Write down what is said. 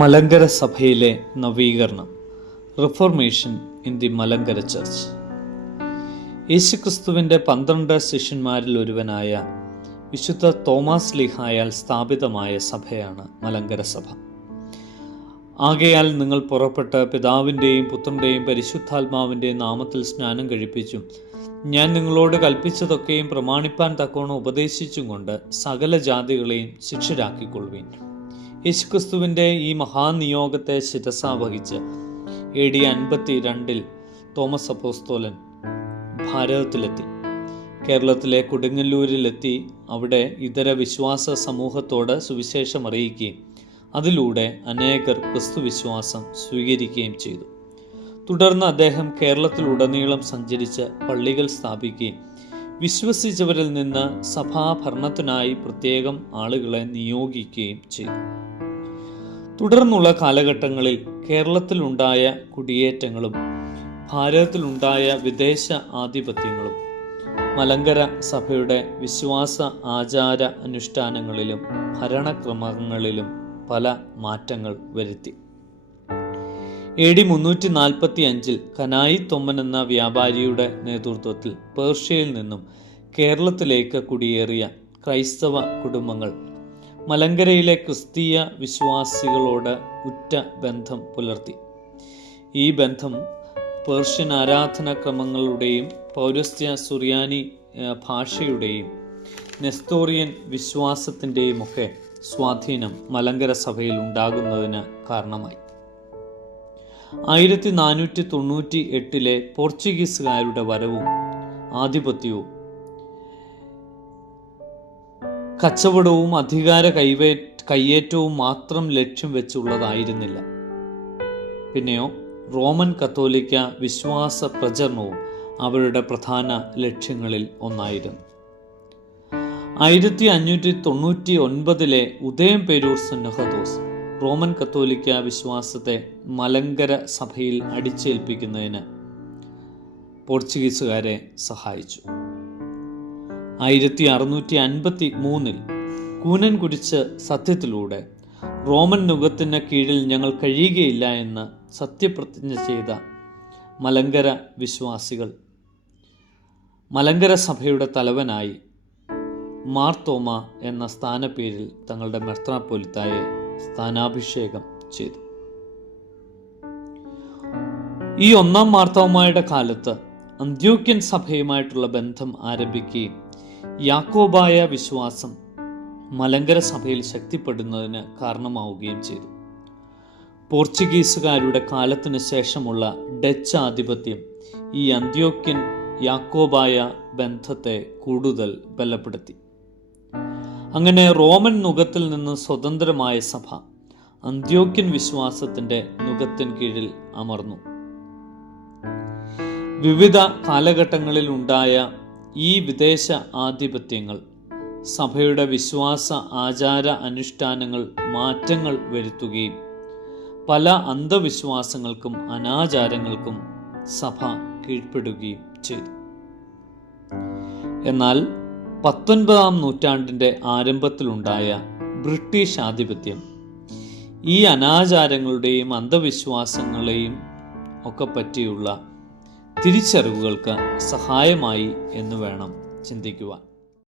മലങ്കര സഭയിലെ നവീകരണം. Reformation in the Malankara church. യേശുക്രിസ്തുവിൻ്റെ 12 ശിഷ്യന്മാരിൽ ഒരുവനായ വിശുദ്ധ തോമാസ് ലീഹായാൽ സ്ഥാപിതമായ സഭയാണ് മലങ്കര സഭ. ആകയാൽ നിങ്ങൾ പുറപ്പെട്ട് പിതാവിൻ്റെയും പുത്രൻ്റെയും പരിശുദ്ധാത്മാവിൻ്റെയും നാമത്തിൽ സ്നാനം കഴിപ്പിച്ചും ഞാൻ നിങ്ങളോട് കൽപ്പിച്ചതൊക്കെയും പ്രമാണിപ്പാൻ തക്കവണ്ണം ഉപദേശിച്ചും കൊണ്ട് സകല ജാതികളെയും ശിഷ്യരാക്കിക്കൊള്ളുവീൻ. യേശുക്രിസ്തുവിൻ്റെ ഈ മഹാനിയോഗത്തെ ശിരസാവഹിച്ച് AD 52 തോമസ് അപ്പോസ്തോലൻ ഭാരതത്തിലെത്തി. കേരളത്തിലെ കൊടുങ്ങല്ലൂരിലെത്തി അവിടെ ഇതര വിശ്വാസ സമൂഹത്തോട് സുവിശേഷം അറിയിക്കുകയും അതിലൂടെ അനേകർ ക്രിസ്തുവിശ്വാസം സ്വീകരിക്കുകയും ചെയ്തു. തുടർന്ന് അദ്ദേഹം കേരളത്തിലുടനീളം സഞ്ചരിച്ച് പള്ളികൾ സ്ഥാപിക്കുകയും വിശ്വസിച്ചവരിൽ നിന്ന് സഭാഭരണത്തിനായി പ്രത്യേകം ആളുകളെ നിയോഗിക്കുകയും ചെയ്തു. തുടർന്നുള്ള കാലഘട്ടങ്ങളിൽ കേരളത്തിലുണ്ടായ കുടിയേറ്റങ്ങളും ഭാരതത്തിലുണ്ടായ വിദേശ ആധിപത്യങ്ങളും മലങ്കര സഭയുടെ വിശ്വാസ ആചാര അനുഷ്ഠാനങ്ങളിലും ഭരണക്രമങ്ങളിലും പല മാറ്റങ്ങൾ വരുത്തി. AD 345 കനായി തൊമ്മൻ എന്ന വ്യാപാരിയുടെ നേതൃത്വത്തിൽ പേർഷ്യയിൽ നിന്നും കേരളത്തിലേക്ക് കുടിയേറിയ ക്രൈസ്തവ കുടുംബങ്ങൾ മലങ്കരയിലെ ക്രിസ്തീയ വിശ്വാസികളോട് ഉറ്റ ബന്ധം പുലർത്തി. ഈ ബന്ധം പേർഷ്യൻ ആരാധനാക്രമങ്ങളുടെയും പൗരസ്ത്യ സുറിയാനി ഭാഷയുടെയും നെസ്തോറിയൻ വിശ്വാസത്തിൻ്റെയും ഒക്കെ സ്വാധീനം മലങ്കര സഭയിൽ ഉണ്ടാകുന്നതിന് കാരണമായി. 1498 പോർച്ചുഗീസുകാരുടെ വരവും ആധിപത്യവും കച്ചവടവും അധികാര കയ്യേറ്റവും മാത്രം ലക്ഷ്യം വെച്ചുള്ളതായിരുന്നില്ല. പിന്നെയോ റോമൻ കത്തോലിക്ക വിശ്വാസ പ്രചരണവും അവരുടെ പ്രധാന ലക്ഷ്യങ്ങളിൽ ഒന്നായിരുന്നു. 1599 ഉദയം പേരൂർ സുന്നഹദോസ് റോമൻ കത്തോലിക്ക വിശ്വാസത്തെ മലങ്കര സഭയിൽ അടിച്ചേൽപ്പിക്കുന്നതിന് പോർച്ചുഗീസുകാരെ സഹായിച്ചു. 1653 കൂനൻ കുരിശ് സത്യത്തിലൂടെ റോമൻ നുകത്തിന് കീഴിൽ ഞങ്ങൾ കഴിയുകയില്ല എന്ന് സത്യപ്രതിജ്ഞ ചെയ്ത മലങ്കര വിശ്വാസികൾ മലങ്കര സഭയുടെ തലവനായി മാർത്തോമ എന്ന സ്ഥാനപ്പേരിൽ തങ്ങളുടെ മെത്രാപ്പൊലീത്തായെ സ്ഥാനാഭിഷേകം ചെയ്തു. ഈ ഒന്നാം മാർത്തോമായുടെ കാലത്ത് അന്ത്യോക്യൻ സഭയുമായിട്ടുള്ള ബന്ധം ആരംഭിക്കുകയും യാക്കോബായ വിശ്വാസം മലങ്കര സഭയിൽ ശക്തിപ്പെടുന്നതിന് കാരണമാവുകയും ചെയ്തു. പോർച്ചുഗീസുകാരുടെ കാലത്തിന് ശേഷമുള്ള ഡച്ച് ആധിപത്യം ഈ അന്ത്യോക്യൻ യാക്കോബായ ബന്ധത്തെ കൂടുതൽ ബലപ്പെടുത്തി. അങ്ങനെ റോമൻ നുകത്തിൽ നിന്ന് സ്വതന്ത്രമായ സഭ അന്ത്യോക്യൻ വിശ്വാസത്തിന്റെ നുകത്തിൻ കീഴിൽ അമർന്നു. വിവിധ കാലഘട്ടങ്ങളിൽ ഉണ്ടായ ഈ വിദേശ ആധിപത്യങ്ങൾ സഭയുടെ വിശ്വാസ ആചാര അനുഷ്ഠാനങ്ങൾ മാറ്റങ്ങൾ വരുത്തുകയും പല അന്ധവിശ്വാസങ്ങൾക്കും അനാചാരങ്ങൾക്കും സഭ കീഴ്പ്പെടുകയും ചെയ്തു. എന്നാൽ 19-ാം നൂറ്റാണ്ടിൻ്റെ ആരംഭത്തിലുണ്ടായ ബ്രിട്ടീഷ് ആധിപത്യം ഈ അനാചാരങ്ങളുടെയും അന്ധവിശ്വാസങ്ങളെയും ഒക്കെ പറ്റിയുള്ള തിരിച്ചറിവുകൾക്ക് സഹായമായി എന്ന് വേണം ചിന്തിക്കുവാൻ.